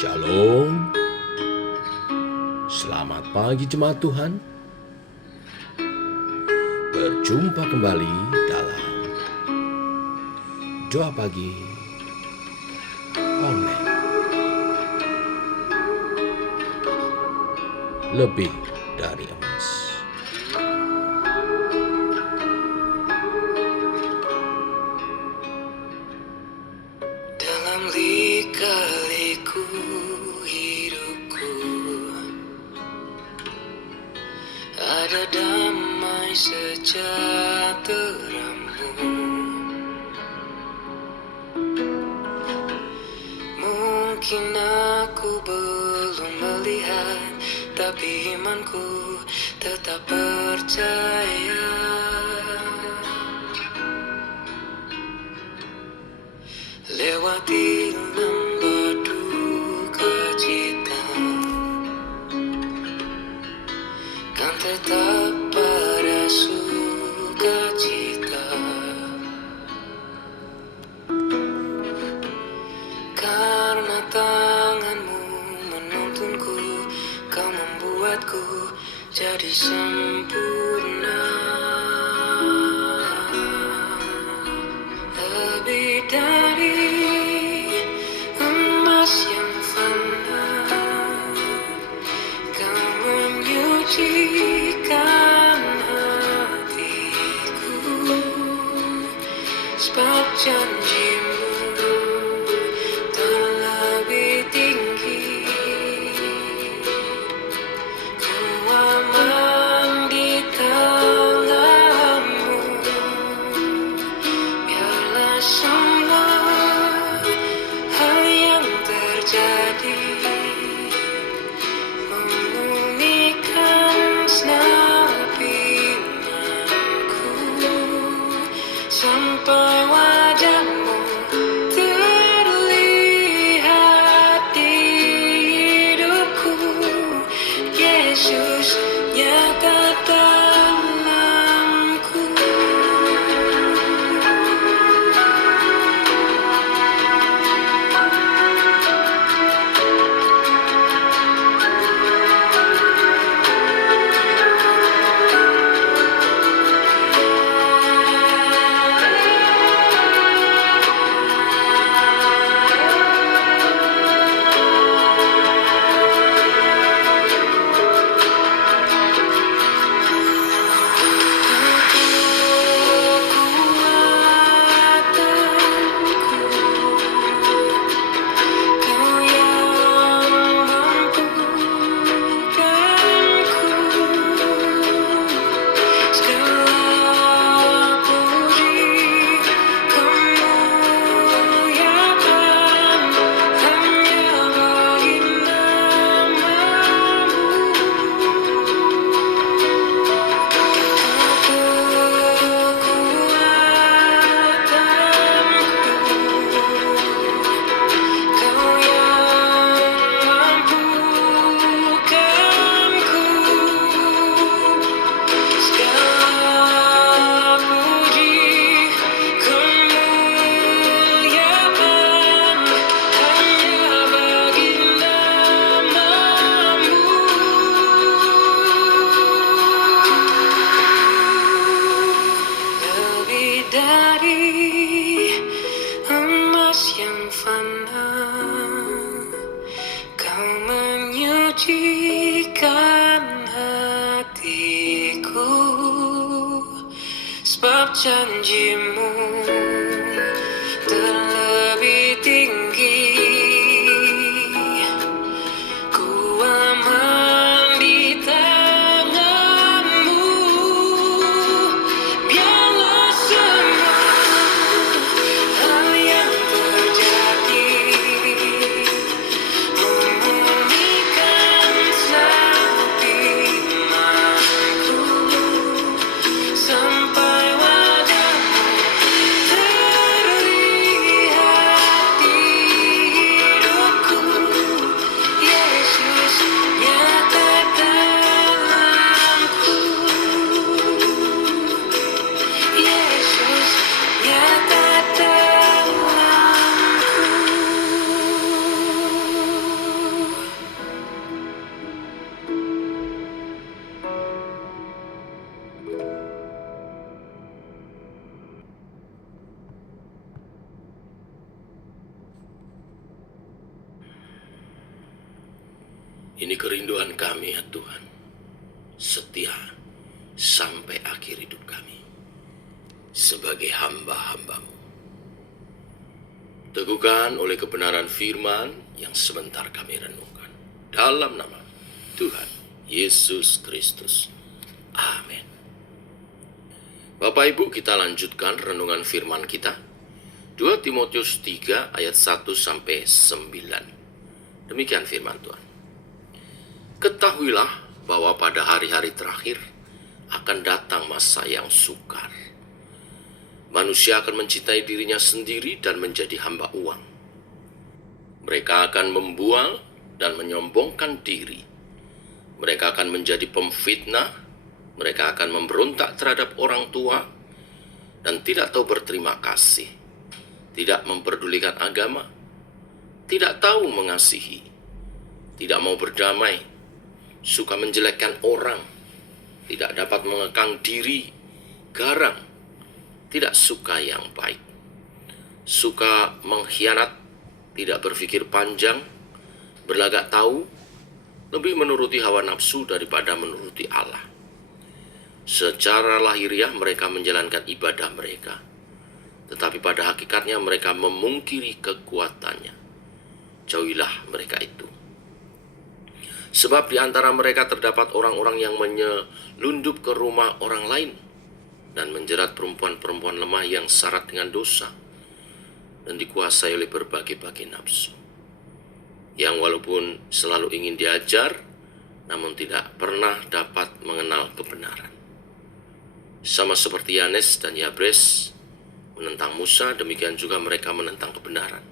Shalom, selamat pagi jemaat Tuhan. Berjumpa kembali dalam doa pagi online. Lebih dari emas. Dalam lika-liku hidupku ada damai sejahtera-Mu. Mungkin aku belum melihat, tapi imanku tetap percaya. Lewati lembah duka cita, kan tetap pada sukacita. Karena tangan-Mu menuntunku, Kau membuatku jadi sempurna. Lebih dari emas yang fana, Kau menyucikan hatiku. Sebab janji-Mu terlebih tinggi. Ku aman di tangan-Mu. Biarlah semua hal yang terjadi memurnikan segenap imanku, sampai wajah-Mu terlihat di hidupku. Yesus nyata dalamku. Kau yang mampukanku, segala puji kemuliaan hanya bagi Nama-Mu. Kau yang mampukanku, segala puji kemuliaan hanya bagi Nama-Mu. Lebih dari emas yang fana, Kau menyucikan hatiku. Sebab janji-Mu terlebih tinggi. Ku aman di tangan-Mu. Biarlah semua hal yang terjadi memurnikan segenap imanku, sampai wajah-Mu Ini kerinduan kami ya Tuhan, setia sampai akhir hidup kami sebagai hamba-hamba-Mu. Teguhkan oleh kebenaran firman yang sebentar kami renungkan. Dalam nama Tuhan Yesus Kristus. Amin. Bapak Ibu, kita lanjutkan renungan firman kita. 2 Timotius 3 ayat 1 sampai 9. Demikian firman Tuhan. Ketahuilah bahwa pada hari-hari terakhir akan datang masa yang sukar. Manusia akan mencintai dirinya sendiri dan menjadi hamba uang. Mereka akan membual dan menyombongkan diri. Mereka akan menjadi pemfitnah. Mereka akan memberontak terhadap orang tua dan tidak tahu berterima kasih. Tidak memperdulikan agama. Tidak tahu mengasihi. Tidak mau berdamai. Suka menjelekkan orang, tidak dapat mengekang diri, garang, tidak suka yang baik, suka mengkhianat, tidak berpikir panjang, berlagak tahu, lebih menuruti hawa nafsu daripada menuruti Allah. Secara lahiriah mereka menjalankan ibadah mereka, tetapi pada hakikatnya mereka memungkiri kekuatannya. Jauhilah mereka itu. Sebab di antara mereka terdapat orang-orang yang menyelundup ke rumah orang lain dan menjerat perempuan-perempuan lemah yang syarat dengan dosa dan dikuasai oleh berbagai-bagai nafsu, yang walaupun selalu ingin diajar, namun tidak pernah dapat mengenal kebenaran. Sama seperti Yanes dan Yabres menentang Musa, demikian juga mereka menentang kebenaran.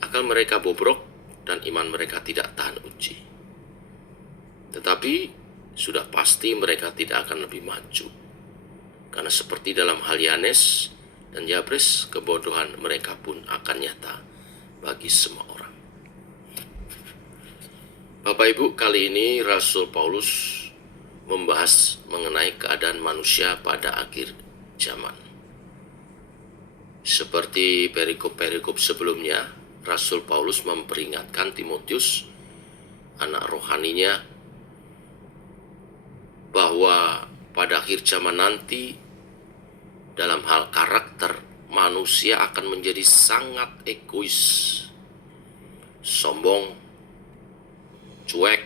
Akal mereka bobrok dan iman mereka tidak tahan uji. Tetapi sudah pasti mereka tidak akan lebih maju. Karena seperti dalam hal Yanes dan Yabres, kebodohan mereka pun akan nyata bagi semua orang. Bapak Ibu, kali ini Rasul Paulus membahas mengenai keadaan manusia pada akhir zaman. Seperti perikop-perikop sebelumnya, Rasul Paulus memperingatkan Timotius, anak rohaninya, bahwa pada akhir zaman nanti dalam hal karakter manusia akan menjadi sangat egois, sombong, cuek,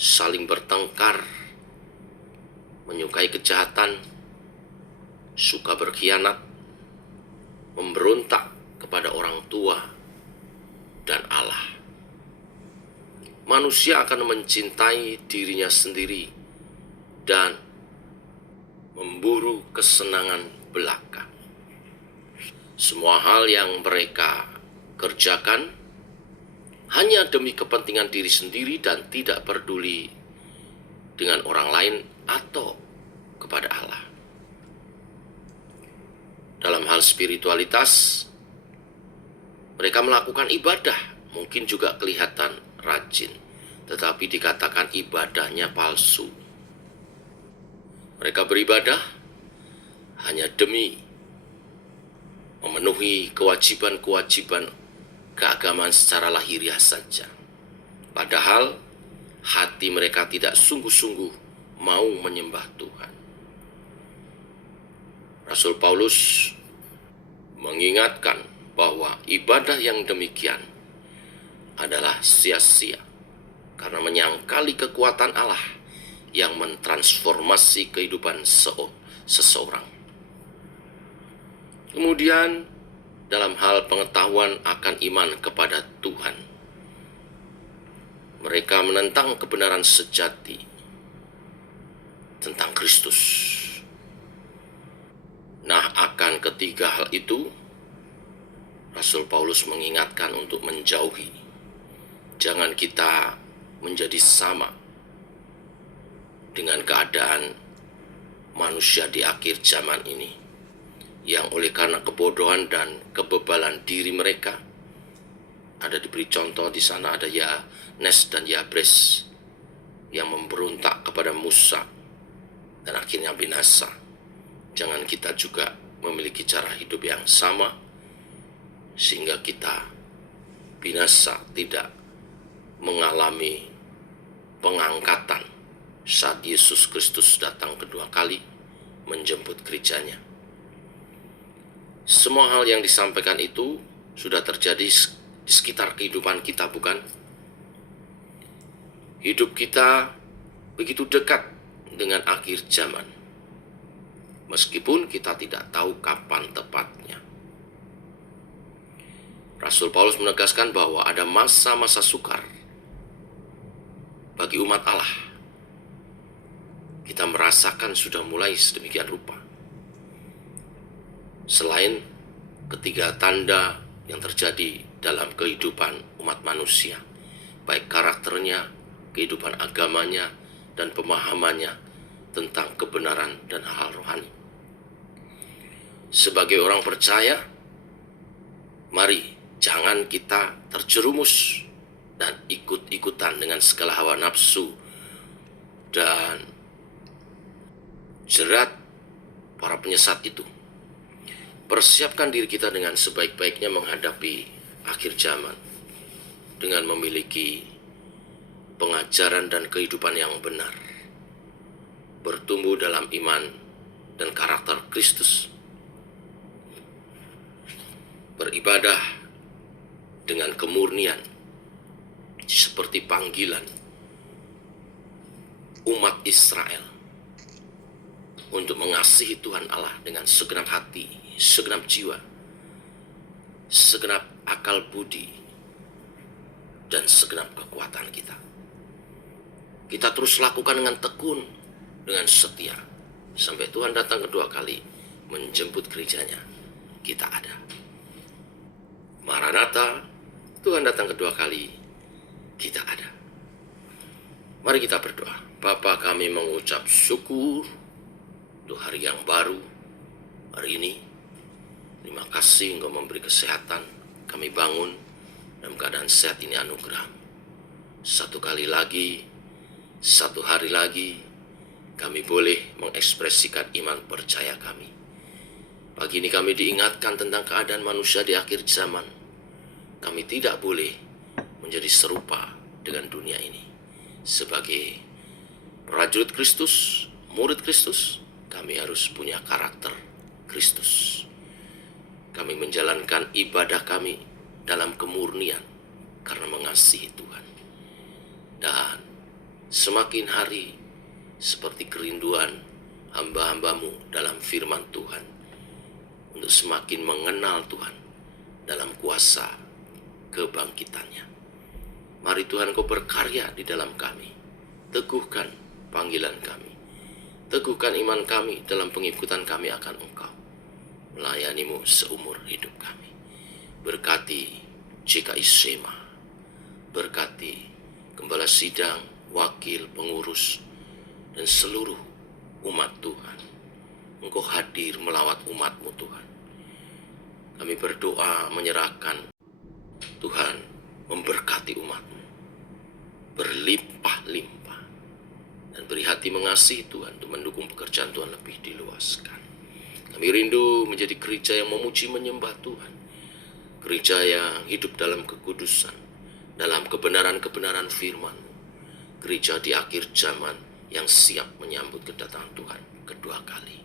saling bertengkar, menyukai kejahatan, suka berkhianat, memberontak kepada orang tua dan Allah. Manusia akan mencintai dirinya sendiri dan memburu kesenangan belaka. Semua hal yang mereka kerjakan hanya demi kepentingan diri sendiri dan tidak peduli dengan orang lain atau kepada Allah. Dalam hal spiritualitas, mereka melakukan ibadah, mungkin juga kelihatan rajin, tetapi dikatakan ibadahnya palsu. Mereka beribadah hanya demi memenuhi kewajiban-kewajiban keagamaan secara lahiriah saja. Padahal hati mereka tidak sungguh-sungguh mau menyembah Tuhan. Rasul Paulus mengingatkan bahwa ibadah yang demikian adalah sia-sia karena menyangkali kekuatan Allah yang mentransformasi kehidupan seseorang. Kemudian dalam hal pengetahuan akan iman kepada Tuhan, mereka menentang kebenaran sejati tentang Kristus. Nah, akan ketiga hal itu Rasul Paulus mengingatkan untuk menjauhi. Jangan kita menjadi sama dengan keadaan manusia di akhir zaman ini, yang oleh karena kebodohan dan kebebalan diri mereka, ada diberi contoh di sana, ada Yanes dan Yabres yang memberontak kepada Musa dan akhirnya binasa. Jangan kita juga memiliki cara hidup yang sama sehingga kita binasa, tidak mengalami pengangkatan saat Yesus Kristus datang kedua kali menjemput gerejanya. Semua hal yang disampaikan itu sudah terjadi di sekitar kehidupan kita, bukan? Hidup kita begitu dekat dengan akhir zaman, meskipun kita tidak tahu kapan tepatnya. Rasul Paulus menegaskan bahwa ada masa-masa sukar bagi umat Allah. Kita merasakan sudah mulai sedemikian rupa. Selain ketiga tanda yang terjadi dalam kehidupan umat manusia, baik karakternya, kehidupan agamanya, dan pemahamannya tentang kebenaran dan hal rohani. Sebagai orang percaya, mari jangan kita terjerumus dan ikut-ikutan dengan segala hawa nafsu dan jerat para penyesat itu. Persiapkan diri kita dengan sebaik-baiknya menghadapi akhir zaman dengan memiliki pengajaran dan kehidupan yang benar, bertumbuh dalam iman dan karakter Kristus, beribadah dengan kemurnian seperti panggilan umat Israel untuk mengasihi Tuhan Allah dengan segenap hati, segenap jiwa, segenap akal budi, dan segenap kekuatan kita. Kita terus lakukan dengan tekun, dengan setia, sampai Tuhan datang kedua kali menjemput gerejanya. Kita ada. Maranatha, Tuhan datang kedua kali, kita ada. Mari kita berdoa. Bapa, kami mengucap syukur untuk hari yang baru, hari ini. Terima kasih Engkau memberi kesehatan. Kami bangun dalam keadaan sehat, ini anugerah. Satu kali lagi, satu hari lagi, kami boleh mengekspresikan iman percaya kami. Pagi ini kami diingatkan tentang keadaan manusia di akhir zaman. Kami tidak boleh menjadi serupa dengan dunia ini. Sebagai prajurit Kristus, murid Kristus, kami harus punya karakter Kristus. Kami menjalankan ibadah kami dalam kemurnian karena mengasihi Tuhan. Dan semakin hari seperti kerinduan hamba-hambamu dalam firman Tuhan untuk semakin mengenal Tuhan dalam kuasa kebangkitannya. Mari Tuhan, Kau berkarya di dalam kami. Teguhkan panggilan kami. Teguhkan iman kami dalam pengikutan kami akan Engkau. Melayanimu seumur hidup kami. Berkati GKI Sema. Berkati Gembala Sidang, wakil, pengurus, dan seluruh umat Tuhan. Engkau hadir melawat umat-Mu Tuhan. Kami berdoa menyerahkan Tuhan memberkati umat-Mu berlimpah-limpah dan beri hati mengasihi Tuhan untuk mendukung pekerjaan Tuhan lebih diluaskan. Kami rindu menjadi gereja yang memuji menyembah Tuhan, gereja yang hidup dalam kekudusan, dalam kebenaran-kebenaran firman-Mu, gereja di akhir zaman yang siap menyambut kedatangan Tuhan kedua kali.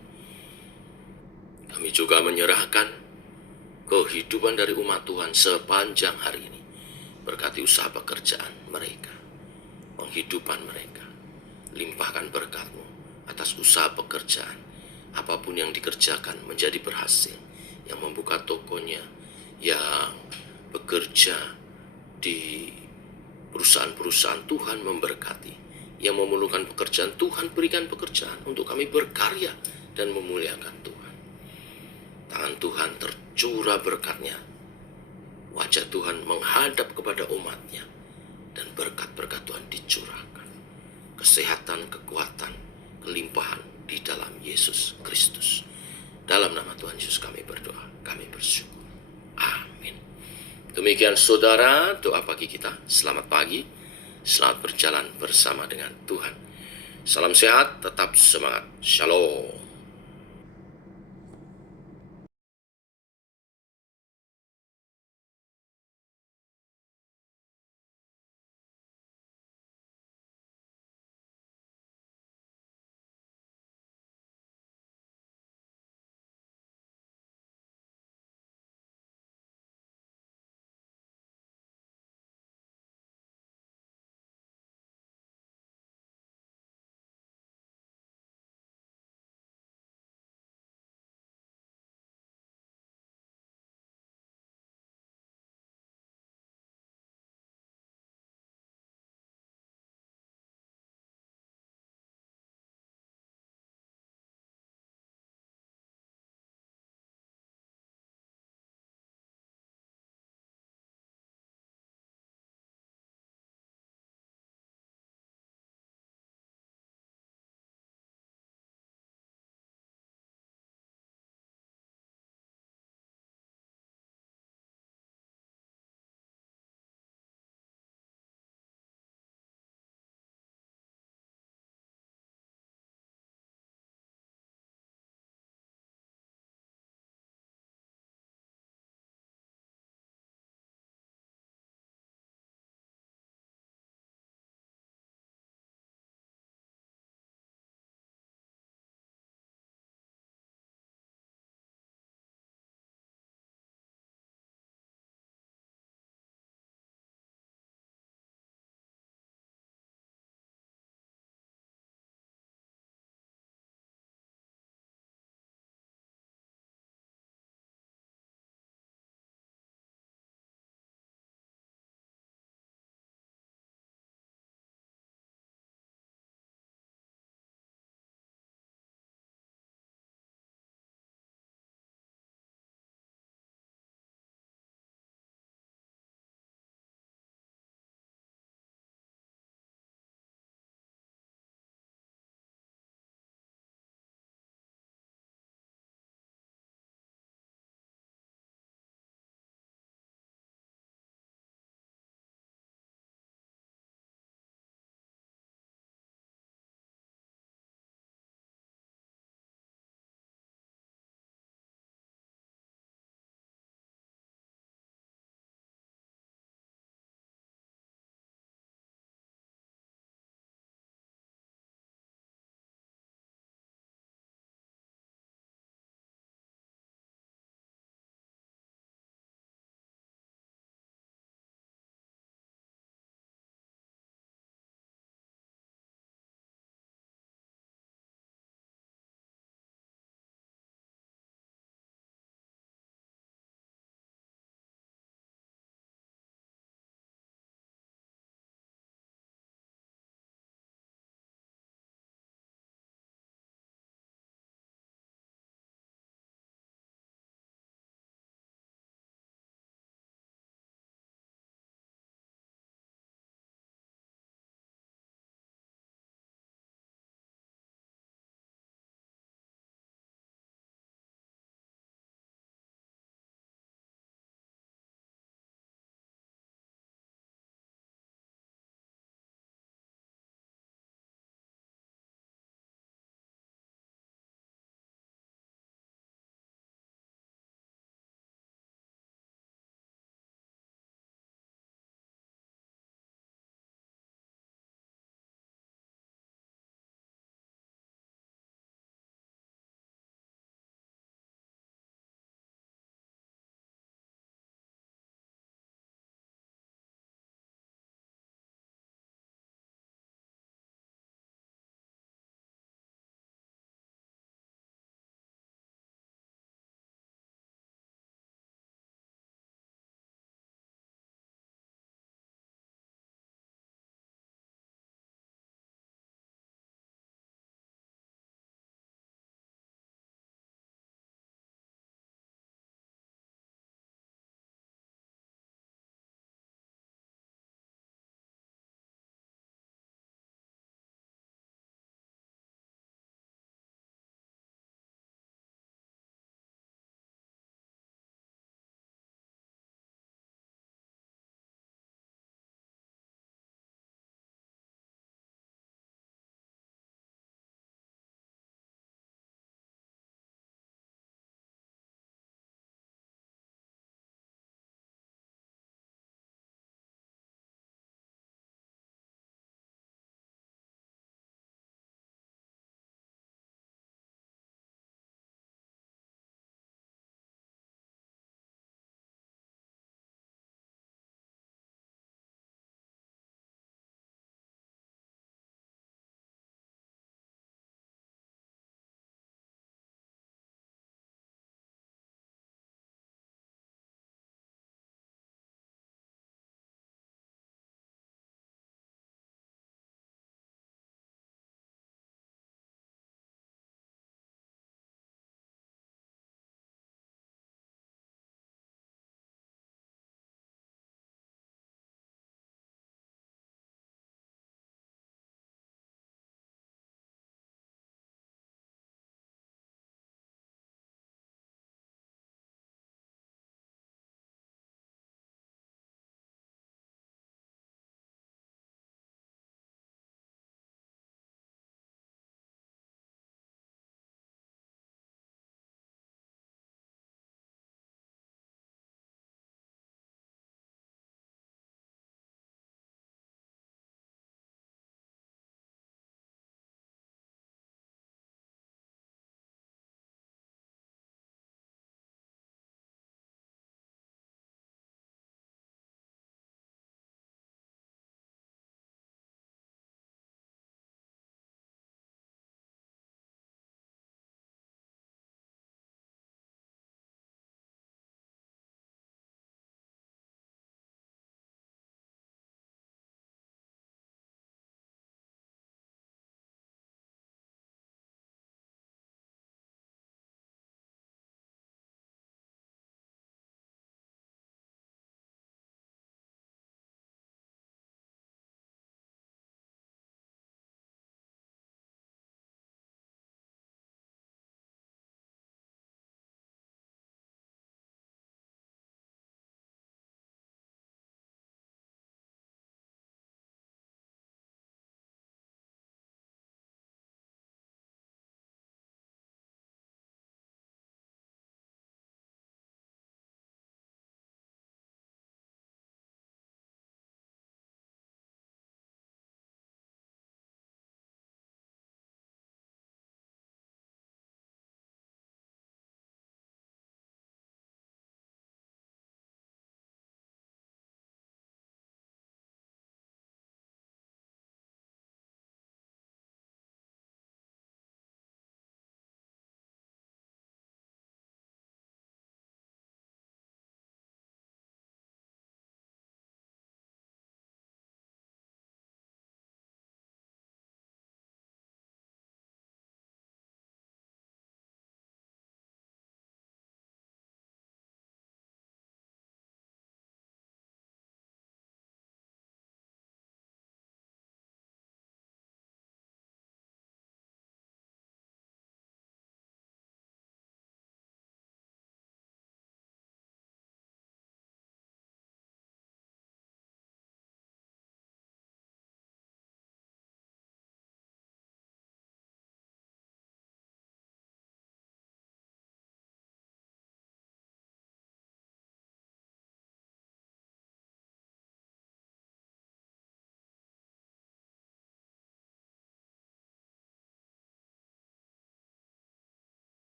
Kami juga menyerahkan kehidupan dari umat Tuhan sepanjang hari ini. Berkati usaha pekerjaan mereka, penghidupan mereka. Limpahkan berkat-Mu atas usaha pekerjaan. Apapun yang dikerjakan menjadi berhasil. Yang membuka tokonya, yang bekerja di perusahaan-perusahaan, Tuhan memberkati. Yang memerlukan pekerjaan, Tuhan berikan pekerjaan untuk kami berkarya dan memuliakan Tuhan. Tangan Tuhan tercurah berkat-Nya. Wajah Tuhan menghadap kepada umat-Nya. Dan berkat-berkat Tuhan dicurahkan. Kesehatan, kekuatan, kelimpahan di dalam Yesus Kristus. Dalam nama Tuhan Yesus kami berdoa, kami bersyukur. Amin. Demikian saudara, doa pagi kita. Selamat pagi, selamat berjalan bersama dengan Tuhan. Salam sehat, tetap semangat. Shalom.